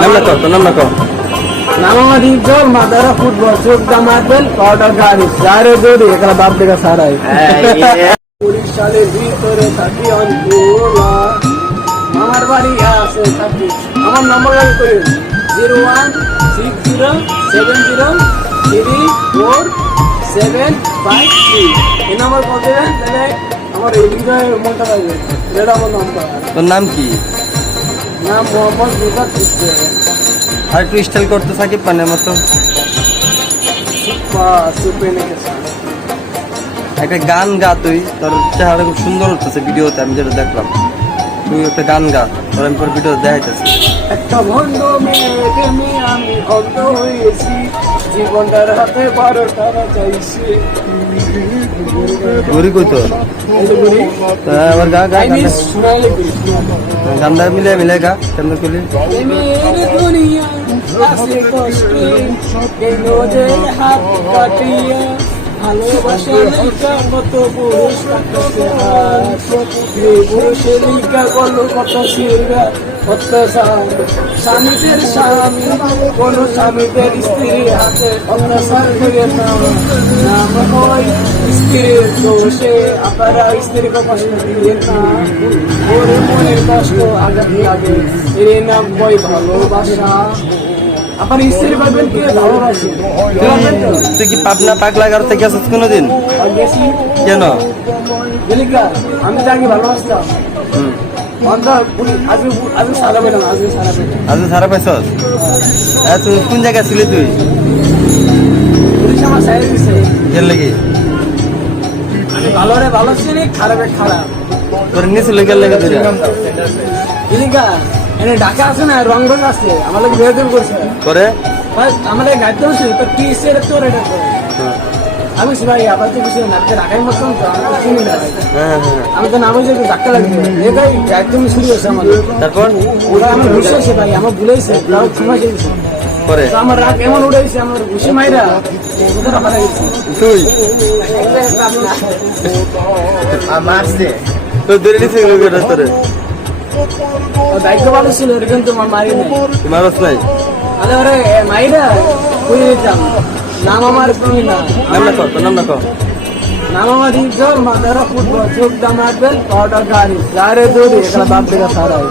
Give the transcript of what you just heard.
নাম না কো নামামাদি জল মাদারা ফুটবল চোখ দামাতেন পাউডার গাড়ি যারে দৌড়ি এখানে বাপ দেখা সারাই 19 সালের ভিতরে থাকি অন্তরা আমার বাড়ি আছে থাকি আমার নাম্বার লাইক করেন 016034753 এই নাম্বার কল দেবেন তাহলে আমার এই হৃদয়ে মনটা লাগবে এটা আমার নাম্বার। তোর নাম কি? নাম মোহাম্মদ রিফাত হোসেন। আর একটু স্টাইল করতে সাকিব খানের মতো একটা গান গা। তুই তোর চেহারা খুব সুন্দর হচ্ছে ভিডিওতে, আমি যেটা দেখলাম। তুই একটা গান গা, তোর আমি পরে ভিডিও দেখাইতেছি। একটা বন্ধু মেয়েকে আমি অন্ধ হয়েছি, জীবনটার হাতে 12 টাকা চাইছি। গরি কই তোর? আবার গা গা গানটা মিলে গা কেমন করলি? দুনিয়া আছে কষ্টে কেন যে হাত কাটিয়া, ভালোবাসা লিখা কত পুরুষ কাটছে হাত, পুরুষের লিখা করলো কত শিরা অত্যাচার, স্বামীদের স্বামী কোন স্বামীদের স্ত্রীর হাতে অত্যাচার করে নাম হয় স্ত্রীর দোষে। আপনারা স্ত্রীকে কষ্ট দিয়ে না, ওর মনের কষ্ট আঘাত লাগে, এর নাম কই ভালোবাসা। আপনার স্ত্রী পাবেন কে ভালোবাসে? তুই কি পাবনা পাগলা গার থেকে আসছিস কোনোদিন? কেন? আমি তাকে ভালোবাসতাম। আজ সারা পাইছস? তুই কোন জায়গায় ছিলি তুই? কেন লাগি? আমি ভালোরে ভালো ছিলি, খারাপে খারাপ। তোর নিচে লেগে লেগে দিলি এনে ঢাকা আছে না, রংগঞ্জ আছে, আমার লোক বের করছে করে আমাদের গাড়িতে বসে তো কি সেটা তোর এটা করে আমি ভাই আবার তো কিছু না ঢাকায় মতন তো আমি চিনি না। আমি তো নাম হয়েছে ধাক্কা লাগবে এ ভাই একদম শুরু হয়েছে আমাদের। তারপর ওরা আমার ঘুষে আছে ভাই, আমার ভুলেছে তাও ক্ষমা চেয়েছে করে আমার রাগ এমন উঠেছে, আমার ঘুষে মাইরা তুই মারছে তো ধরে নিছে তোরে দায়িত্ব ভালো ছিল, এরকম তো মারি নাই মারস নাই। আরে ওরে মাইরা করে দিতাম। নাম আমার তুমি না নাম না কর, তোর নাম না কর। নাম আমার জল মাদারা ফুটবল চোখ দামাতেন পাউডার গাড়ি যারে দৌড়ি এখানে বাপ দেখা সারাই।